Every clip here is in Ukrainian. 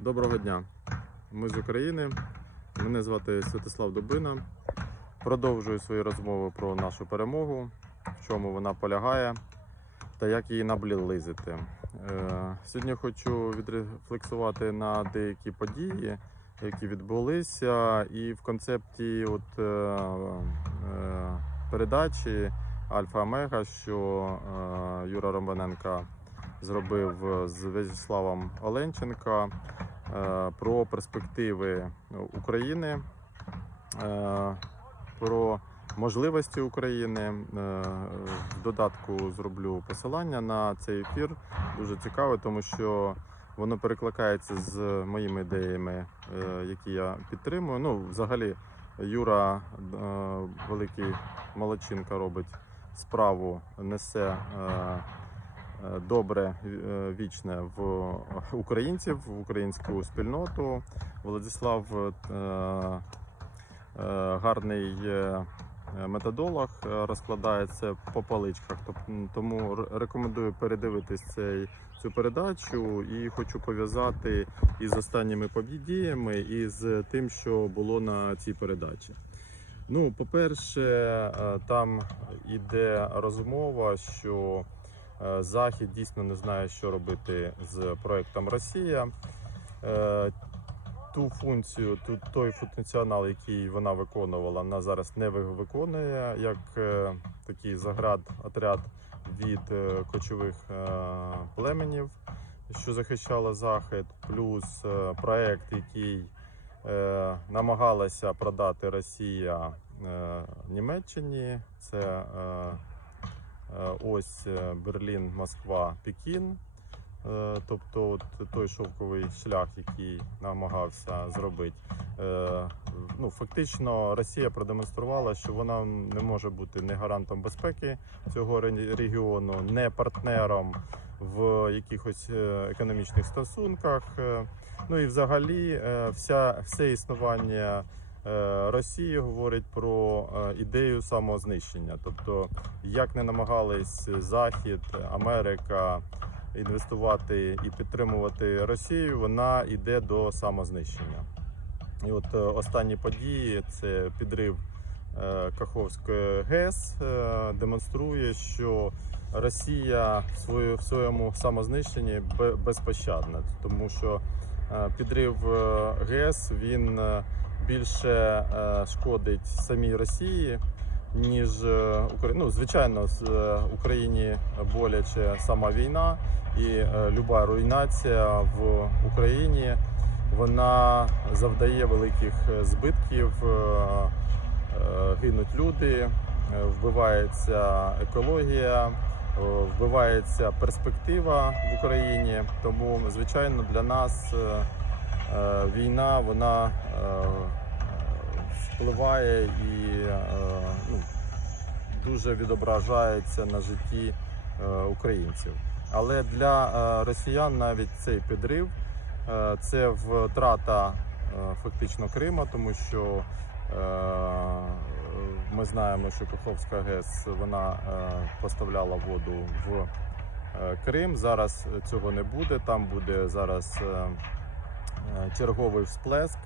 Доброго дня. Ми з України. Мене звати Святослав Дубина. Продовжую свої розмови про нашу перемогу, в чому вона полягає та як її наблизити. Е, Сьогодні хочу відрефлексувати на деякі події, які відбулися, і в концепті от, е, е, передачі Альфа Омега, що Юра Романенка зробив з В'ячеславом Оленченка е, про перспективи України, е, про можливості України. Е, В додатку зроблю посилання на цей ефір. Дуже цікаве, тому що воно перекликається з моїми ідеями, е, які я підтримую. Ну, взагалі, Юра е, великий молодчинка робить справу, несе. Добре е, вічне в українців, в українську спільноту. Владислав е, е, гарний методолог, розкладає це по паличках. Тому рекомендую передивитись цей, цю передачу і хочу пов'язати із останніми подіями і з тим, що було на цій передачі. Ну, по-перше, там іде розмова, що Захід дійсно не знає, що робити з проектом Росія. Е, Ту функцію, ту, той функціонал, який вона виконувала, вона зараз не ви- виконує як е, такий заград, отряд від е, кочових е, племенів, що захищала Захід, плюс е, проект, який е, намагалася продати Росія е, Німеччині. Це е, Е, Ось е, Берлін, Москва, Пекін. Е, Тобто от той шовковий шлях, який намагався зробити. Е, Ну, фактично, Росія продемонструвала, що вона не може бути не гарантом безпеки цього регіону, не партнером в якихось е, економічних стосунках. Е, Ну і взагалі, е, вся все існування е, Росії говорить про е, ідею самознищення. Тобто, як не намагались Захід, Америка інвестувати і підтримувати Росію, вона йде до самознищення. І от е, останні події це підрив е, Каховської ГЕС, е, демонструє, що Росія в своєму самознищенні безпощадна, тому що е, підрив е, ГЕС він е, більше е, шкодить самій Росії, ніж е. Ну, звичайно, з е, Україні боляче сама війна і люба руйнація в Україні вона завдає великих збитків. Гинуть люди, вбивається екологія, вбивається перспектива в Україні. Тому, звичайно, для нас війна вона впливає і е, ну, дуже відображається на житті е, українців. Але для е, росіян навіть цей підрив це втрата фактично Крима, тому що ми знаємо, що Каховська ГЕС вона поставляла воду в Крим. Зараз цього не буде. Там буде зараз черговий всплеск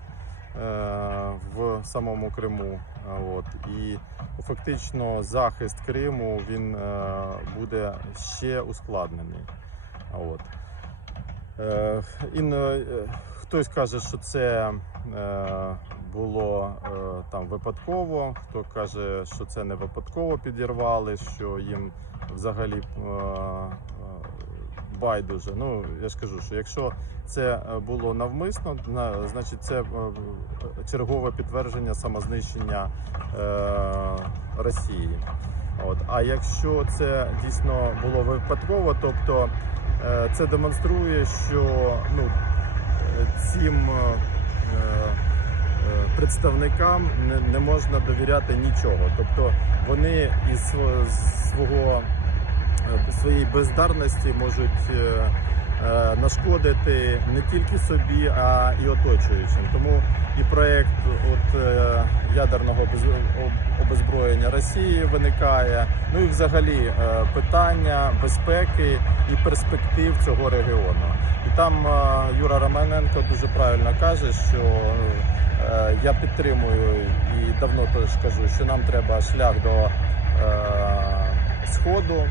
в самому Криму. Е, От і фактично захист Криму він е, буде ще ускладнений. От. Е, і, е, хтось каже, що це е, було е, там випадково, хто каже, що це не випадково підірвали, що їм взагалі е, е, байдуже. Ну, я ж кажу, що якщо це е, було навмисно, на- значить це е, чергове підтвердження самознищення е, Росії. От. А якщо це дійсно було випадково, тобто е, це демонструє, що ну, е, цим е, е, представникам не, не можна довіряти нічого. Тобто вони із свого е, своєї бездарності можуть е, е, нашкодити не тільки собі, а і оточуючим. Тому і проєкт е, ядерного обезброєння Росії виникає. Ну і взагалі питання безпеки і перспектив цього регіону. І там Юра Романенко дуже правильно каже, що я підтримую і давно теж кажу, що нам треба шлях до сходу.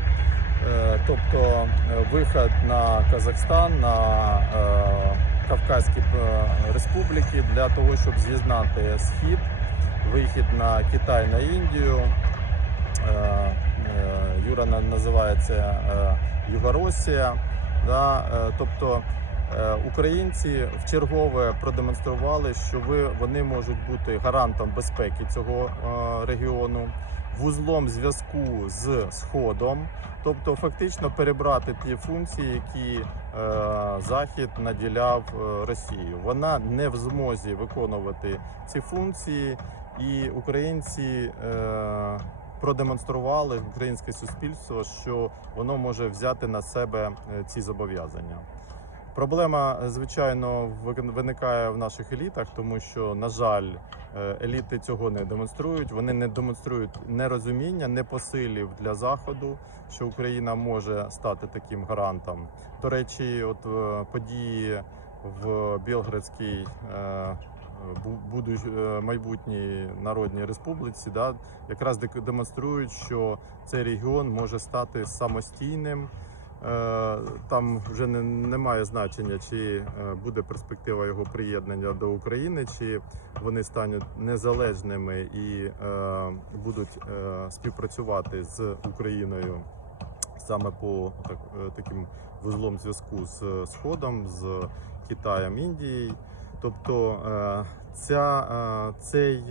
Е, Тобто е, вихід на Казахстан, на е, Кавказькі республіки для того, щоб з'єднати схід, вихід на Китай, на Індію. Юра на- називає це е, Югоросія. Да? Тобто українці в чергове продемонстрували, що ви, вони можуть бути гарантом безпеки цього регіону, вузлом зв'язку з Сходом, тобто фактично перебрати ті функції, які е, Захід наділяв е, Росію. Вона не в змозі виконувати ці функції, і українці. Е, Продемонстрували українське суспільство, що воно може взяти на себе е, ці зобов'язання. Проблема, звичайно, виникає в наших елітах, тому що, на жаль, е, еліти цього не демонструють. Вони не демонструють нерозуміння, непосилів для заходу, що Україна може стати таким гарантом. До речі, от е, події в Білградській е, майбутній народній республіці, да, якраз демонструють, що цей регіон може стати самостійним. Е, Там вже не, немає значення, чи е, буде перспектива його приєднання до України, чи вони стануть незалежними і е, будуть співпрацювати з Україною саме по так, таким вузлом зв'язку з Сходом, з Китаєм, Індією. Тобто ця, цей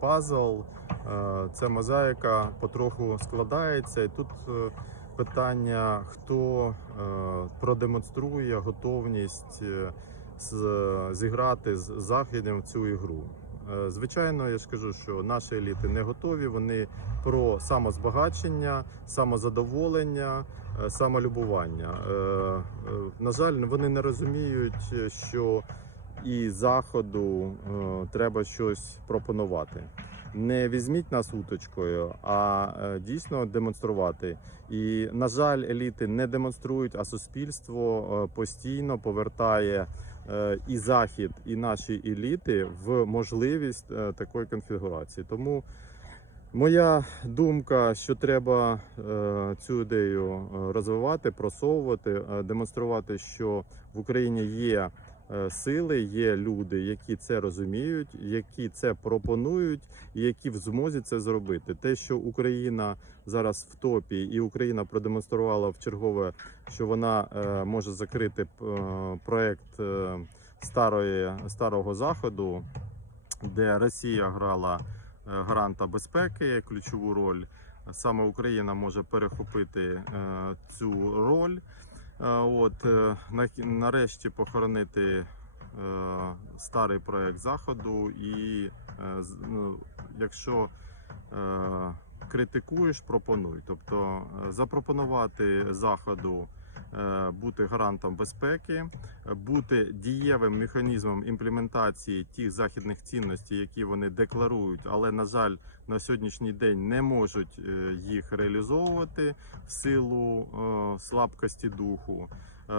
пазл, е, ця мозаїка потроху складається, і тут питання, хто е, продемонструє готовність е, зіграти з Західом в цю ігру. Е, Звичайно, я ж кажу, що наші еліти не готові. Вони про самозбагачення, самозадоволення, самолюбування. На жаль, вони не розуміють, що і заходу треба щось пропонувати. Не візьміть нас уточкою, а е, дійсно демонструвати. І на жаль, еліти не демонструють, а суспільство е, постійно повертає е, і захід, і наші еліти в можливість такої конфігурації. Тому моя думка, що треба цю ідею розвивати, просовувати, демонструвати, що в Україні є сили, є люди, які це розуміють, які це пропонують, і які в змозі це зробити. Те, що Україна зараз в топі, і Україна продемонструвала в чергове, що вона е, може закрити е, проект е, старої старого заходу, де Росія грала е, гаранта безпеки, ключову роль. Саме Україна може перехопити е, цю роль. От е, на, нарешті похоронити е, старий проект заходу, і е, ну, якщо критикуєш, пропонуй. Тобто запропонувати заходу бути гарантом безпеки, е, бути дієвим механізмом імплементації тих західних цінностей, які вони декларують, але на жаль, на сьогоднішній день не можуть е, їх реалізовувати в силу е, слабкості духу. Е,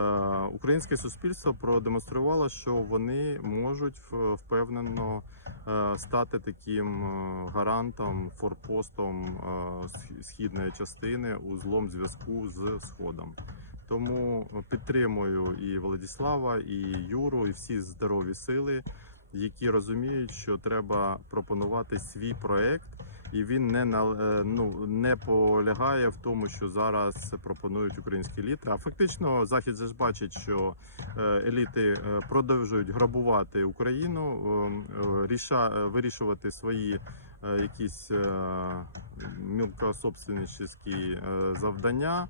Українське суспільство продемонструвало, що вони можуть впевнено е, стати таким е, гарантом, форпостом е, східної частини, узлом зв'язку з Сходом. Тому підтримую і Владислава, і Юру, і всі здорові сили, які розуміють, що треба пропонувати свій проект, і він не на е, ну не полягає в тому, що зараз пропонують українські еліти. А фактично захід же ж бачить, що е, еліти е, продовжують грабувати Україну, е, е, ріша вирішувати свої якісь мілкособственничі е, завдання.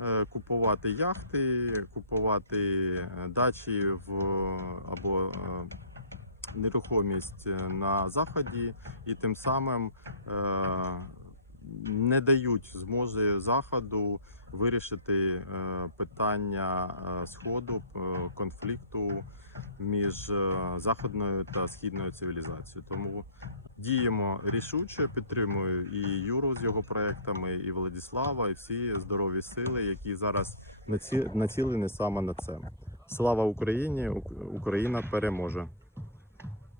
Е, Купувати яхти, купувати е, дачі в або е, нерухомість на заході, і тим самим не дають змоги заходу вирішити питання сходу конфлікту між західною та східною цивілізацією. Тому діємо рішуче, підтримую і Юру з його проектами, і Владіслава, і всі здорові сили, які зараз наці- націлені саме на це. Слава Україні! Україна переможе!